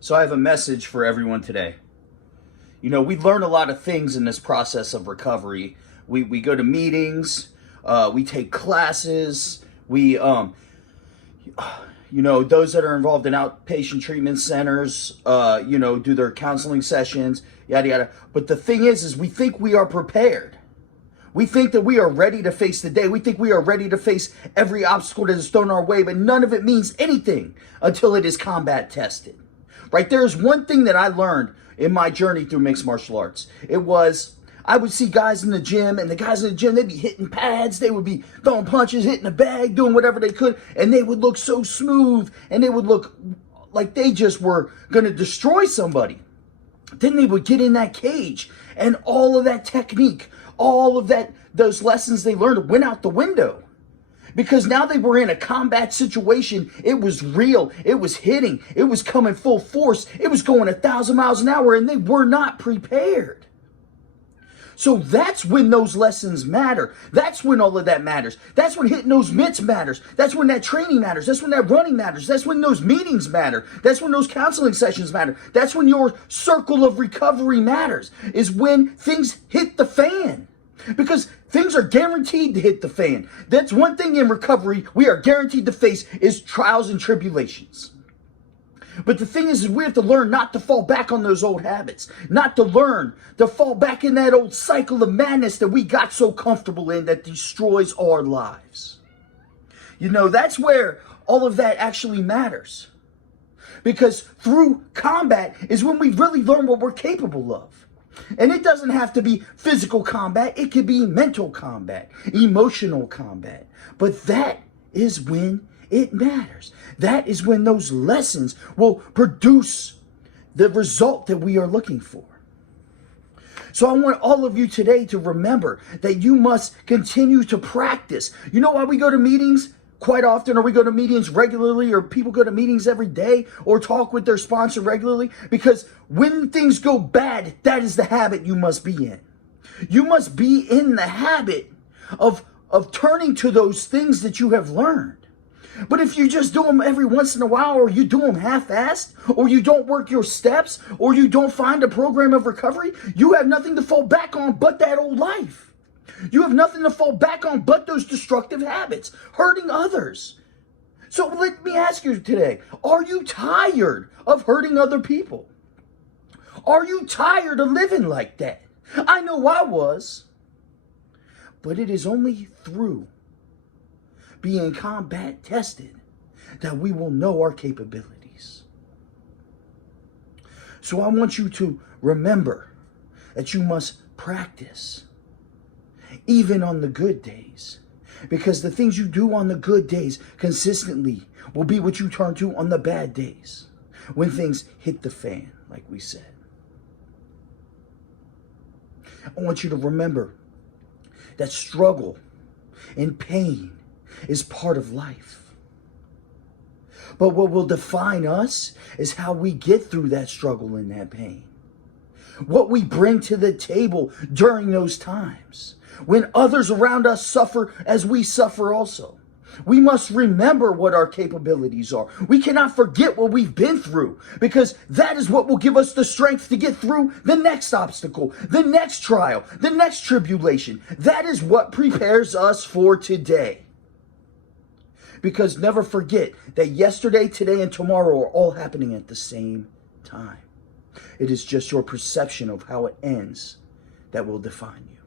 So I have a message for everyone today. You know, we learn a lot of things in this process of recovery. We go to meetings, we take classes, those that are involved in outpatient treatment centers, do their counseling sessions, yada yada. But the thing is we think we are prepared. We think that we are ready to face the day. We think we are ready to face every obstacle that is thrown our way, but none of it means anything until it is combat tested. Right? There's one thing that I learned in my journey through mixed martial arts. I would see guys in the gym, and the guys in the gym, they'd be hitting pads, they would be throwing punches, hitting a bag, doing whatever they could, and they would look so smooth, and they would look like they just were going to destroy somebody. Then they would get in that cage, and all of that technique, all of those lessons they learned went out the window. Because now they were in a combat situation. It was real. It was hitting. It was coming full force. It was going 1,000 miles an hour, and they were not prepared. So that's when those lessons matter. That's when all of that matters. That's when hitting those mitts matters. That's when that training matters. That's when that running matters. That's when those meetings matter. That's when those counseling sessions matter. That's when your circle of recovery matters, is when things hit the fan. Because things are guaranteed to hit the fan. That's one thing in recovery we are guaranteed to face, is trials and tribulations. But the thing is we have to learn not to fall back on those old habits, not to learn to fall back in that old cycle of madness that we got so comfortable in that destroys our lives. You know, that's where all of that actually matters. Because through combat is when we really learn what we're capable of. And it doesn't have to be physical combat. It could be mental combat, emotional combat. But that is when it matters. That is when those lessons will produce the result that we are looking for. So I want all of you today to remember that you must continue to practice. You know why we go to meetings quite often, or we go to meetings regularly, or people go to meetings every day, or talk with their sponsor regularly? Because when things go bad, that is the habit you must be in. You must be in the habit of turning to those things that you have learned. But if you just do them every once in a while, or you do them half-assed, or you don't work your steps, or you don't find a program of recovery, you have nothing to fall back on but that old life. You have nothing to fall back on but those destructive habits, hurting others. So let me ask you today, are you tired of hurting other people? Are you tired of living like that? I know I was. But it is only through being combat tested that we will know our capabilities. So I want you to remember that you must practice even on the good days, because the things you do on the good days consistently will be what you turn to on the bad days, when things hit the fan, like we said. I want you to remember that struggle and pain is part of life. But what will define us is how we get through that struggle and that pain. What we bring to the table during those times, when others around us suffer as we suffer also. We must remember what our capabilities are. We cannot forget what we've been through, because that is what will give us the strength to get through the next obstacle, the next trial, the next tribulation. That is what prepares us for today. Because never forget that yesterday, today, and tomorrow are all happening at the same time. It is just your perception of how it ends that will define you.